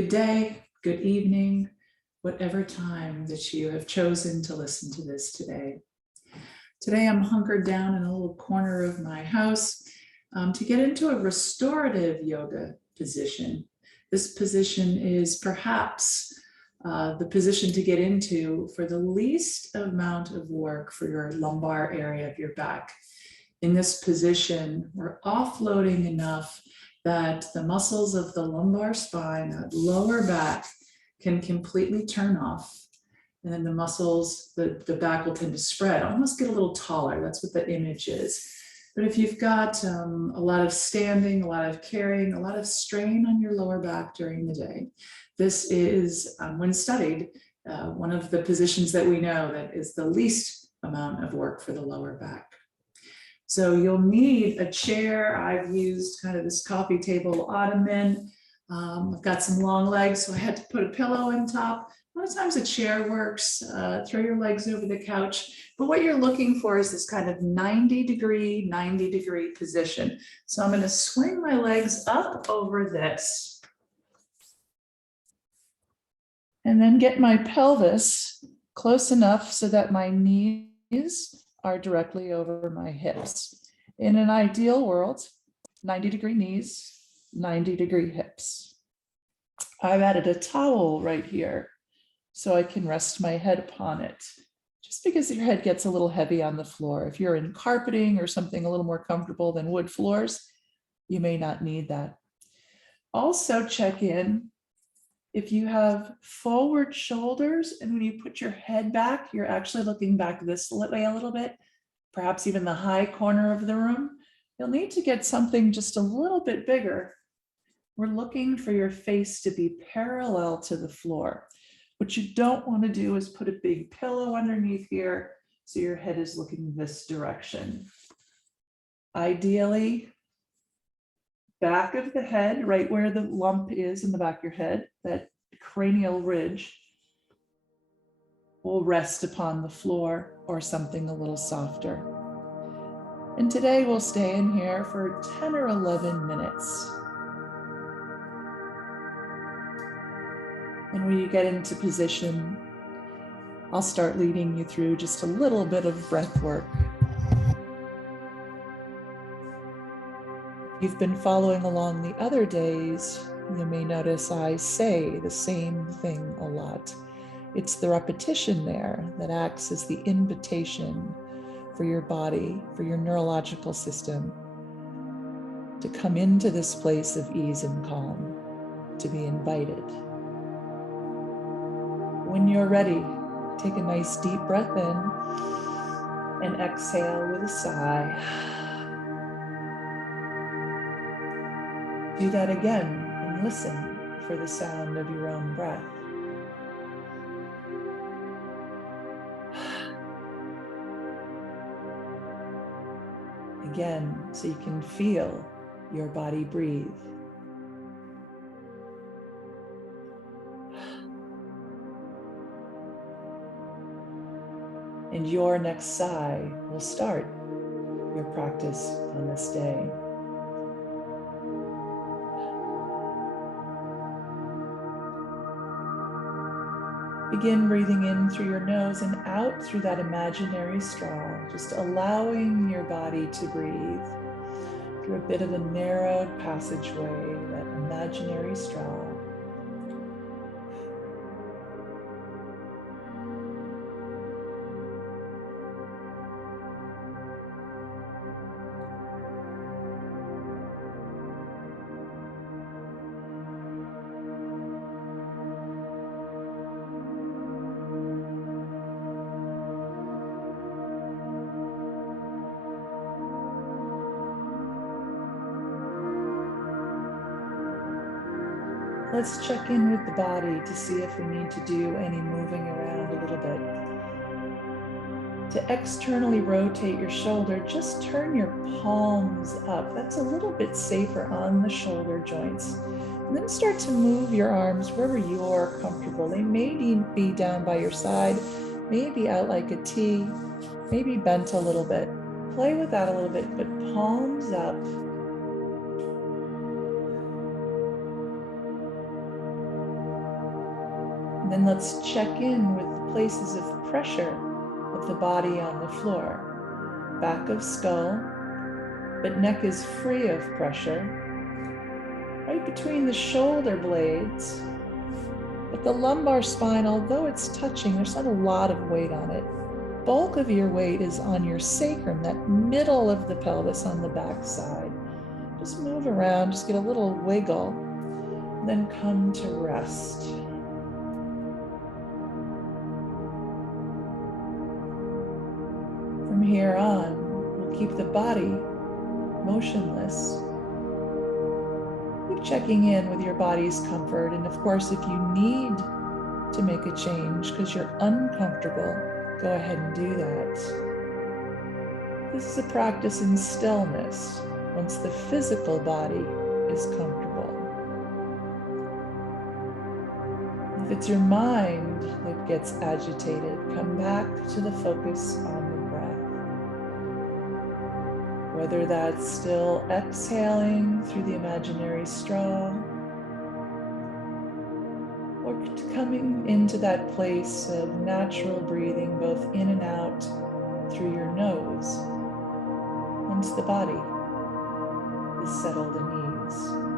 Good day, good evening, whatever time that you have chosen to listen to this today. Today I'm hunkered down in a little corner of my house to get into a restorative yoga position. This position is perhaps the position to get into for the least amount of work for your lumbar area of your back. In this position, we're offloading enough that the muscles of the lumbar spine, that lower back, can completely turn off. And then the muscles, the back will tend to spread, almost get a little taller. That's what the image is. But if you've got a lot of standing, a lot of carrying, a lot of strain on your lower back during the day, this is, when studied, one of the positions that we know that is the least amount of work for the lower back. So you'll need a chair. I've used kind of this coffee table ottoman. I've got some long legs, so I had to put a pillow on top. A lot of times a chair works. Throw your legs over the couch. But what you're looking for is this kind of 90 degree position. So I'm going to swing my legs up over this. And then get my pelvis close enough so that my knees are directly over my hips. In an ideal world, 90 degree knees, 90 degree hips. I've added a towel right here so I can rest my head upon it, just because your head gets a little heavy on the floor. If you're in carpeting or something a little more comfortable than wood floors, you may not need that. Also check in if you have forward shoulders, and when you put your head back, you're actually looking back this way a little bit, perhaps even the high corner of the room, you'll need to get something just a little bit bigger. We're looking for your face to be parallel to the floor. What you don't want to do is put a big pillow underneath here so your head is looking this direction. Ideally, back of the head, right where the lump is in the back of your head, that cranial ridge will rest upon the floor or something a little softer. And today we'll stay in here for 10 or 11 minutes. And when you get into position, I'll start leading you through just a little bit of breath work. You've been following along the other days, you may notice I say the same thing a lot. It's the repetition there that acts as the invitation for your body, for your neurological system, to come into this place of ease and calm, to be invited. When you're ready, take a nice deep breath in and exhale with a sigh. Do that again and listen for the sound of your own breath. Again, so you can feel your body breathe. And your next sigh will start your practice on this day. Begin breathing in through your nose and out through that imaginary straw, just allowing your body to breathe through a bit of a narrowed passageway, that imaginary straw. Let's check in with the body to see if we need to do any moving around a little bit. To externally rotate your shoulder, just turn your palms up. That's a little bit safer on the shoulder joints. And then start to move your arms wherever you're comfortable. They may be down by your side, maybe out like a T, maybe bent a little bit. Play with that a little bit, but palms up. Then let's check in with the places of pressure of the body on the floor. Back of skull, but neck is free of pressure. Right between the shoulder blades. But the lumbar spine, although it's touching, there's not a lot of weight on it. Bulk of your weight is on your sacrum, that middle of the pelvis on the back side. Just move around, just get a little wiggle, then come to rest. From here on, we'll keep the body motionless. Keep checking in with your body's comfort. And of course, if you need to make a change because you're uncomfortable, go ahead and do that. This is a practice in stillness once the physical body is comfortable. If it's your mind that gets agitated, come back to the focus on the breath. Whether that's still exhaling through the imaginary straw, or coming into that place of natural breathing, both in and out through your nose, once the body is settled in ease.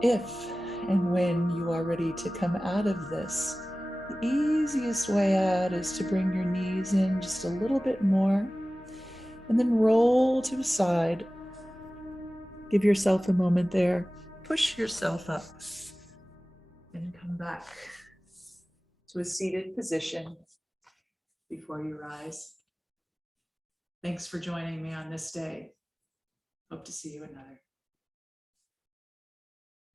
If and when you are ready to come out of this, the easiest way out is to bring your knees in just a little bit more and then roll to the side. Give yourself a moment there. Push yourself up and come back to a seated position before you rise. Thanks for joining me on this day. Hope to see you another.